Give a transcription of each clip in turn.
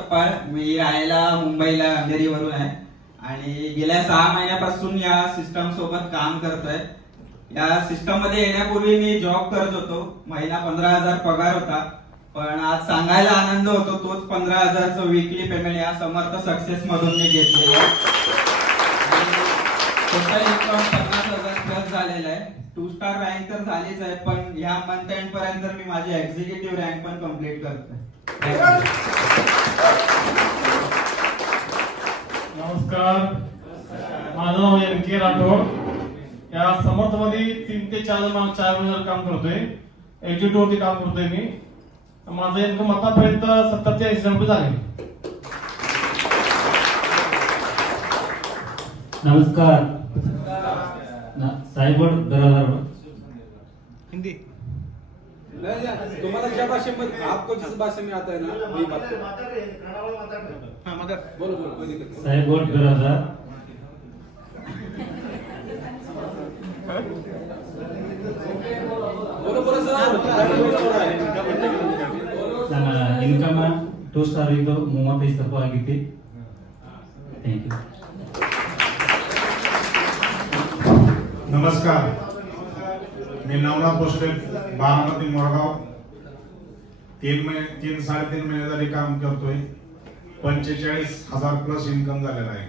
सपकाळ, मी राहायला मुंबईला अंधेरीवरून आहे आणि गेल्या 6 महिन्यापासून या सिस्टम सोबत काम करतोय। या सिस्टम मध्ये येण्यापूर्वी मी जॉब करत होतो, महिना 15,000 पगार होता, पण आज सांगायला आनंद होतो तोच 15,000चं वीकली पेमेंट या समर्थ सक्सेस मधून मी घेतलेलं आहे। टोटल इन्कम 50,000 प्लस झालेला आहे। 2 स्टार रँक तर झालीच आहे, पण या मंथ एंड पर्यंत मी माझी एक्झिक्युटिव्ह रँक पण कंप्लीट करतोय। नमस्कार, माझं नाव एनके राठोड। या समर्थ मध्ये 3 ते 4 महिने काम करतोय, एक्झिक्युटिव्ह वरती काम करतोय मी। माझं इन्कम आतापर्यंत 70 ते 80 रुपये झाले। नमस्कार, साइबोर्ड दरादार हिंदी तुम्हारा क्या भाषा में, आपको जिस भाषा में आता है ना वही बात करो। हाँ मदर बोलो बोलो, कोई दिक्कत नहीं। साइबोर्ड दरादार बोलो बोलो सर। इनकम 2 ಸ್ಟಾರ್ ಇದು 35 ರೂಪಾಯಿ ಆಗಿತ್ತು। Thank you. नमस्कार, मी नवनाथ भोसले, बारामती मोरगाव। 3-3.5 महिने झाले काम करतोय। 45,000 प्लस इन्कम झालेला आहे।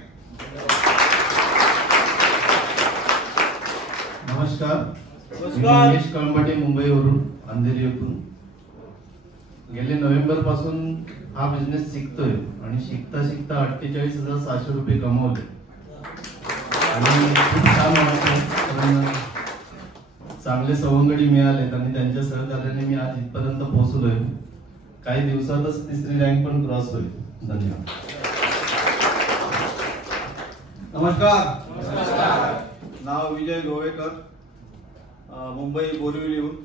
नमस्कार, महेश कळंबटे, मुंबईवरून, अंधेरी येथून। गेले नोव्हेंबर पासून हा बिझनेस शिकतोय आणि शिकता शिकता 48,700 रुपये कमवले आणि खूप छान वाटतं, कारण चांगले सवंगडी मिळालेत आणि त्यांच्या सहकार्याने मी आज इथपर्यंत पोहोचलोय। काही दिवसातच 3री रँक पण क्रॉस होईल। धन्यवाद। नमस्कार, नाव विजय गोवेकर, मुंबई बोरिवलीहून।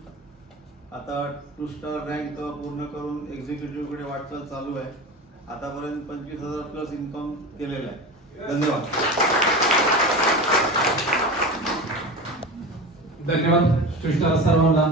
आता 2 स्टार रँक पूर्ण करून एक्झिक्युटिव्ह कडे वाटचाल चालू आहे। आतापर्यंत 25,000 प्लस इन्कम केलेलं आहे। धन्यवाद। धन्यवाद सर्वांना।